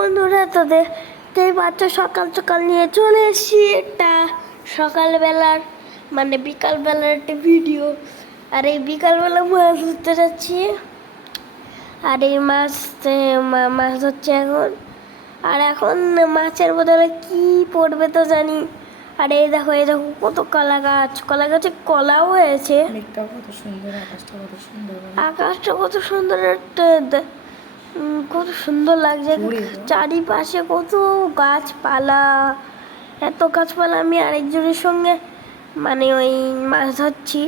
বন্ধুরা তো দেখতেই পাচ্ছ সকাল সকাল নিয়ে চলে এসেছি একটা সকালবেলার মানে বিকালবেলার একটা ভিডিও আর এই বিকালবেলা মাছ ধরতে যাচ্ছি। আর এই মাছ মাছ ধরছে এখন। আর এখন মাছের বদলে কি পড়বে তো জানি। আর এই দেখো এই দেখো কত কলা গাছ। কলা গাছে কলাও হয়েছে। আকাশটা কত সুন্দর। আকাশটা কত সুন্দর একটা কত সুন্দর লাগছে। চারিপাশে কত গাছপালা। এত গাছপালা আমি আরেকজনের সঙ্গে মানে ওই মাছ ধরছি।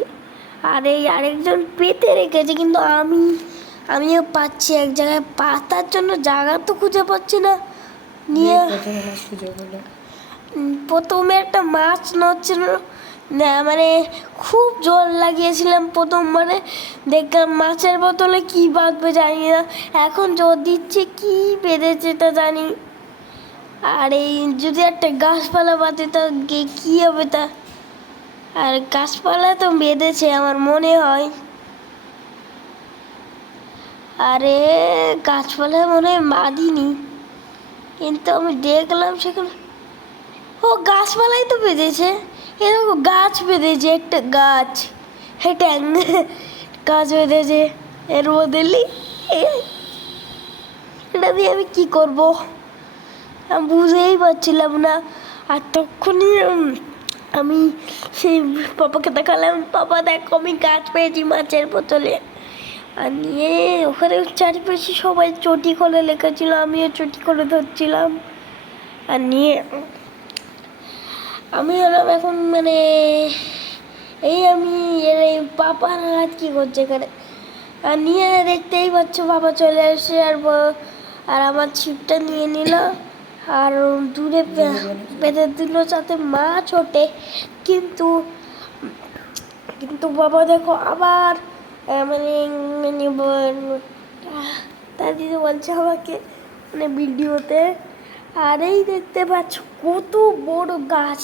আর এই আরেকজন পেতে রেখেছে কিন্তু আমি আমিও পাচ্ছি এক জায়গায়। পাতার জন্য জায়গা তো খুঁজে পাচ্ছি না। নিয়ে প্রথমে একটা মাছ নড়ছিল না। মানে খুব জল লাগিয়েছিলাম প্রথমবারে। দেখলাম মাছের বোতলে কি বাঁধবে জানি না। এখন জল দিচ্ছে, কি বেঁধেছে তা জানি। আর এই যদি একটা গাছপালা বাঁধে তা কি হবে তা? আর গাছপালা তো বেঁধেছে আমার মনে হয়। আরে, গাছপালা মনে হয় বাঁধিনি। কিন্তু আমি দেখলাম সেখানে, ও গাছপালাই তো বেঁধেছে। এরকম গাছ বেঁধেছে একটা গাছ হেঁটে গাছ বেঁধেছে এর এ- এটা দিয়ে আমি কি করব? আমি বুঝতেই পারছিলাম না। আর তখনই আমি সেই পাপাকে দেখালাম, পাপা দেখো, আমি গাছ পেয়েছি মাছের বোতলে। আর নিয়ে ওখানে চারিপাশে সবাই চটি খোলে লেখা ছিল আমিও চটি খোলে ধরছিলাম। আর নিয়ে আমি হলাম এখন মানে এই আমি, এর এই পাপার হাত কি করছে এখানে? আর নিয়ে দেখতেই পাচ্ছ বাবা চলে আসে আর আর আমার ছিপটা নিয়ে নিল। আর দূরে পে- বেঁধে দিল যাতে মাছ ওঠে কিন্তু কিন্তু বাবা দেখো আবার মানে মানে দিদি বলছে আমাকে মানে ভিডিওতে আর এই দেখতে পাচ্ছ কত বড় গাছ।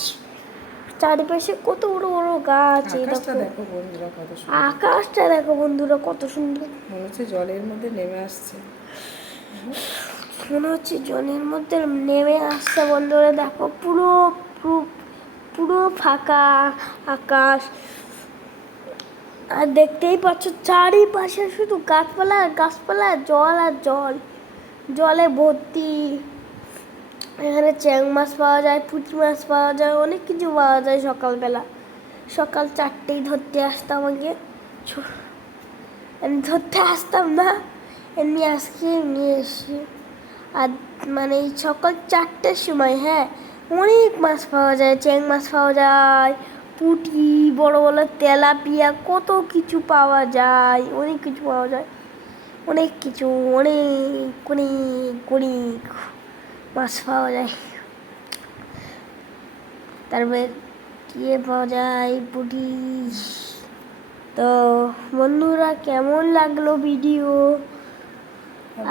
চারিপাশে কত বড় বড় গাছ আকাশটা দেখো বন্ধুরা কত সুন্দর। আকাশটা দেখো বন্ধুরা কত সুন্দর। মনে হচ্ছে জলের মধ্যে নেমে আসছে। মনে হচ্ছে জলের মধ্যে নেমে আসছে বন্ধুরা দেখো পুরো পুরো পুরো ফাঁকা আকাশ। আর দেখতেই পাচ্ছ চারিপাশে শুধু গাছপালা আর গাছপালা জল আর জল। জলে ভর্তি। এখানে চ্যাং মাছ পাওয়া যায়, পুঁটি মাছ পাওয়া যায়, অনেক কিছু পাওয়া যায় সকালবেলা। সকাল চারটেই ধরতে আসতাম আগে। আমি ধরতে আসতাম না, এমনি আজকে নিয়ে এসছি। আর মানে সকাল চারটের সময় হ্যাঁ অনেক মাছ পাওয়া যায়, চ্যাং মাছ পাওয়া যায়, পুঁটি, বড় বড় তেলাপিয়া, কত কিছু পাওয়া যায়, অনেক কিছু পাওয়া যায়। অনেক কিছু, অনেক অনেক অনেক। মাছ পাওয়া যায়। তারপরে কি পাওয়া যায় পুঁটি। তো বন্ধুরা, কেমন লাগল ভিডিও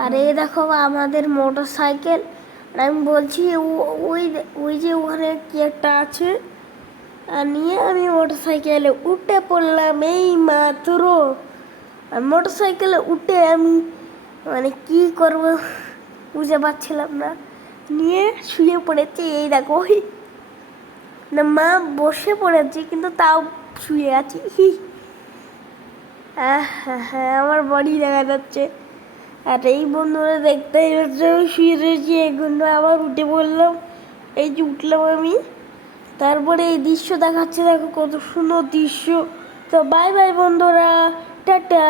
আর দেখো, আমাদের মোটর সাইকেল আমি বলছি ওই ওই যে ওখানে কি একটা আছে, আর নিয়ে আমি মোটর সাইকেলে উঠে পড়লাম এই মাত্র। আর মোটর সাইকেলে উঠে আমি মানে কি করব বুঝতে পারছিলাম না। নিয়ে শুয়ে পড়েছে, এই দেখো। না, মা বসে পড়েছে, কিন্তু তাও শুয়ে আছি। হি হ্যাঁ আমার বডি দেখা যাচ্ছে। আর এই বন্ধুরা দেখতে হচ্ছে শুয়ে রয়েছি। এগুলো আবার উঠে পড়লাম। এই যে উঠলাম আমি। তারপরে এই দৃশ্য দেখাচ্ছে, দেখো কত সুন্দর দৃশ্য। তো বাই বাই বন্ধুরা। টাটা।